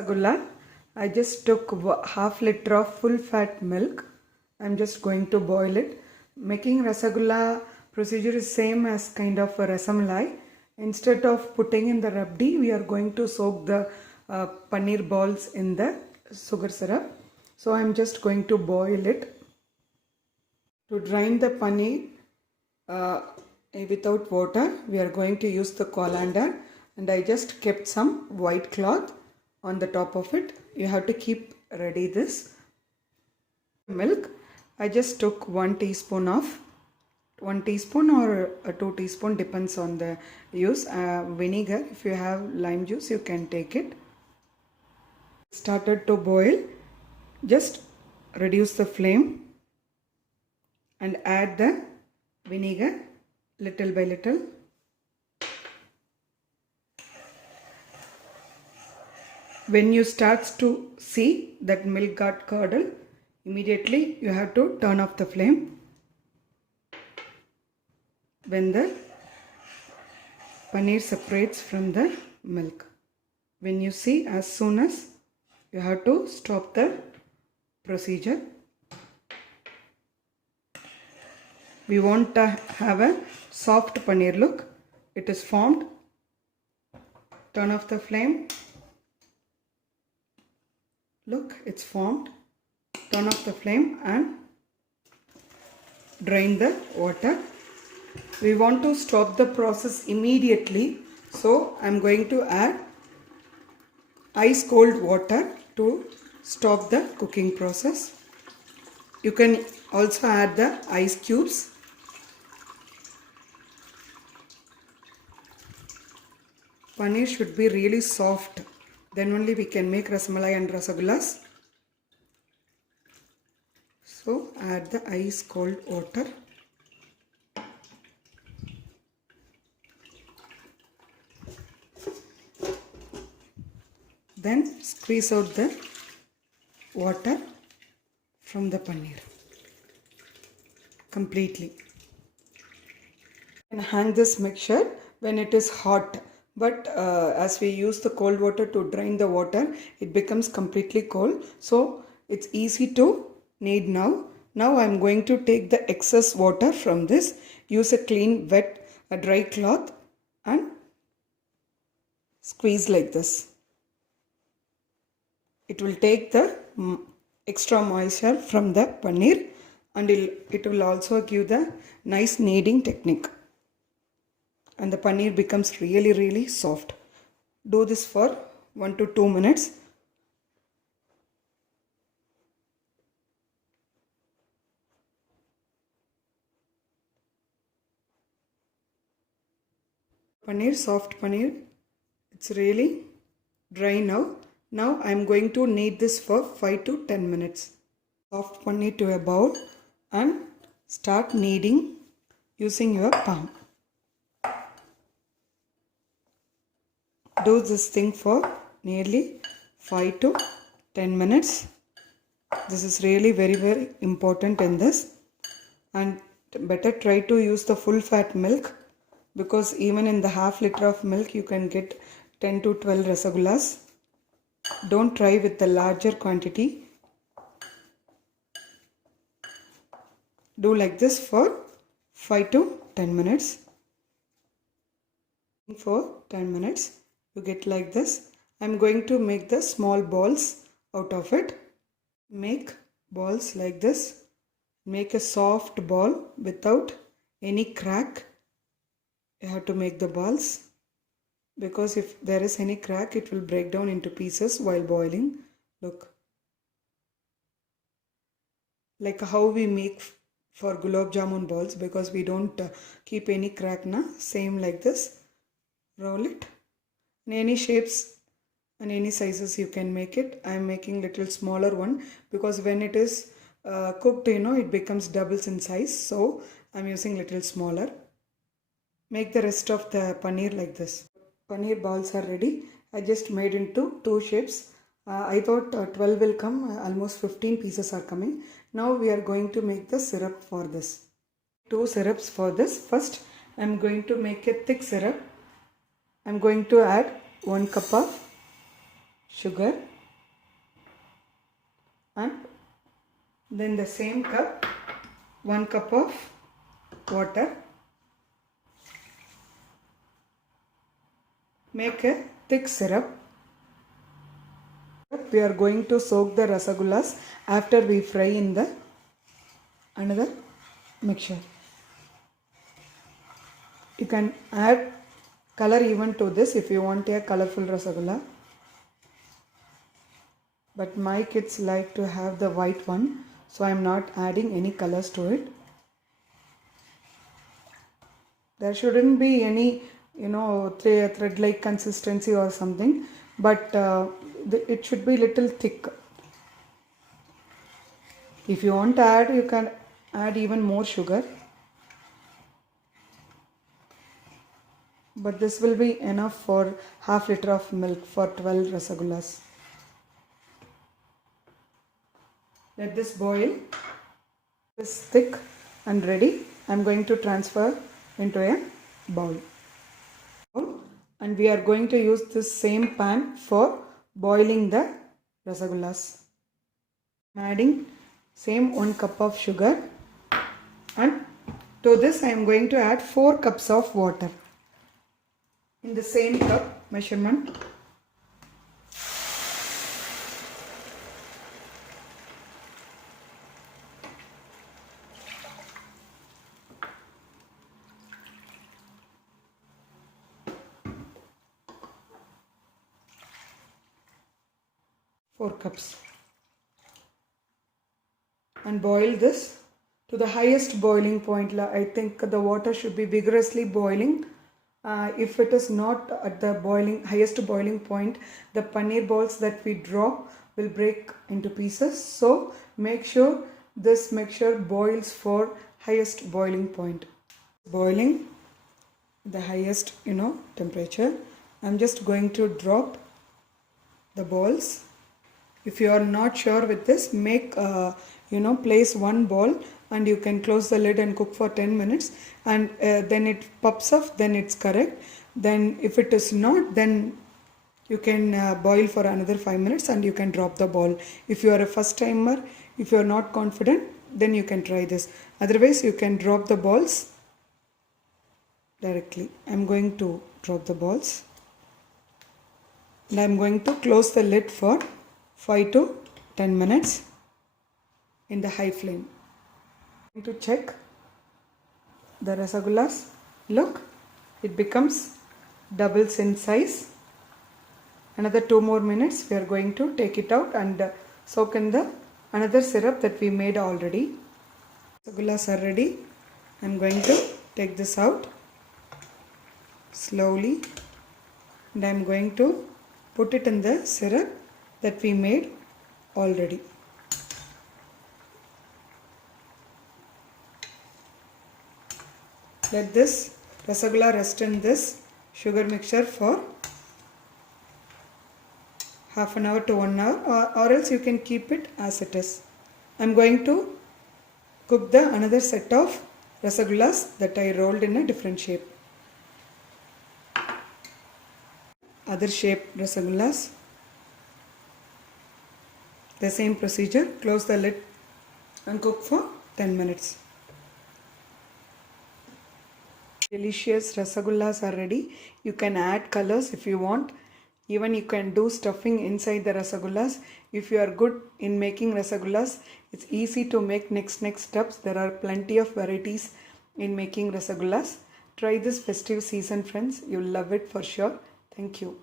Rasagulla. I just took half liter of full fat milk. I'm just going to boil it. Making Rasagulla procedure is same as kind of a rasamalai. Instead of putting in the rabdi, we are going to soak the paneer balls in the sugar syrup. So I'm just going to boil it. To drain the paneer without water, we are going to use the colander, and I just kept some white cloth on the top of it. You have to keep ready this milk. I just took 1 teaspoon of 1 teaspoon or 2 teaspoon, depends on the use. Vinegar, if you have lime juice, you can take it. Started to boil. Just reduce the flame and add the vinegar little by little. When you start to see that milk got curdle, immediately you have to turn off the flame. When the paneer separates from the milk, when you see, as soon as you have to stop the procedure. We want to have a soft paneer look. It is formed. Turn off the flame. Look, it's formed. Turn off the flame and drain the water. We want to stop the process immediately. So I'm going to add ice cold water to stop the cooking process. You can also add the ice cubes. Paneer should be really soft. Then only we can make rasamalai and rasagullas. So add the ice cold water. Then squeeze out the water from the paneer completely. And hang this mixture when it is hot. But as we use the cold water to drain the water, it becomes completely cold. So it's easy to knead now. Now I'm going to take the excess water from this. Use a clean, wet, a dry cloth and squeeze like this. It will take the extra moisture from the paneer, and it will also give the nice kneading technique. And the paneer becomes really soft. Do this for 1 to 2 minutes. Paneer, soft paneer. It's really dry now. Now I am going to knead this for 5 to 10 minutes. Soft paneer to a bowl and start kneading using your palm. Do this thing for nearly 5 to 10 minutes. This is really very important in this, and better try to use the full fat milk, because even in the half liter of milk you can get 10 to 12 rasagullas. Don't try with the larger quantity. Do like this for 5 to 10 minutes. For 10 minutes you get like this. I'm going to make the small balls out of it. Make balls like this. Make a soft ball without any crack. You have to make the balls, because if there is any crack, it will break down into pieces while boiling. Look, like how we make for gulab jamun balls, because we don't keep any crack na. Same like this. Roll it in any shapes and any sizes you can make it. I am making little smaller one because when it is cooked, it becomes doubles in size. So I am using little smaller. Make the rest of the paneer like this. Paneer balls are ready. I just made into 2 shapes. I thought 12 will come. Almost 15 pieces are coming. Now we are going to make the syrup for this. 2 syrups for this. First I am going to make a thick syrup. I am going to add 1 cup of sugar. and then the same cup 1 cup of water. Make a thick syrup. We are going to soak the rasagullas after we fry in the another mixture. You can add color even to this if you want a colorful rasagulla. But my kids like to have the white one, so I am not adding any colors to it. There shouldn't be any thread like consistency or something, but it should be little thick. If you want to add, you can add even more sugar, but this will be enough for half liter of milk for 12 rasagullas. Let this boil. This is thick and ready. I am going to transfer into a bowl. And we are going to use this same pan for boiling the rasagullas. I am adding same 1 cup of sugar, and to this I am going to add 4 cups of water in the same cup measurement. Four cups. And boil this to the highest boiling point. I think the water should be vigorously boiling. If it is not at the highest boiling point, the paneer balls that we drop will break into pieces. So make sure this mixture boils for highest boiling point. Boiling the highest temperature. I'm just going to drop the balls. If you are not sure with this, make place one ball and you can close the lid and cook for 10 minutes, and then it pops up, then it's correct. Then if it is not, then you can boil for another 5 minutes and you can drop the ball. If you are a first timer, if you are not confident, then you can try this. Otherwise you can drop the balls directly. I'm going to drop the balls and I'm going to close the lid for 5 to 10 minutes in the high flame. I'm going to check the rasagullas. Look, it becomes doubles in size. Another 2 more minutes. We are going to take it out and soak in the another syrup that we made already. Rasagullas are ready. I'm going to take this out slowly, and I'm going to put it in the syrup that we made already. Let this rasagulla rest in this sugar mixture for half an hour to 1 hour, or else you can keep it as it is. I am going to cook the another set of rasagullas that I rolled in a different shape. Other shape rasagullas. The same procedure, close the lid and cook for 10 minutes. Delicious rasagullas are ready. You can add colors if you want. Even you can do stuffing inside the rasagullas. If you are good in making rasagullas, it's easy to make next steps. There are plenty of varieties in making rasagullas. Try this festive season, friends. You'll love it for sure. Thank you.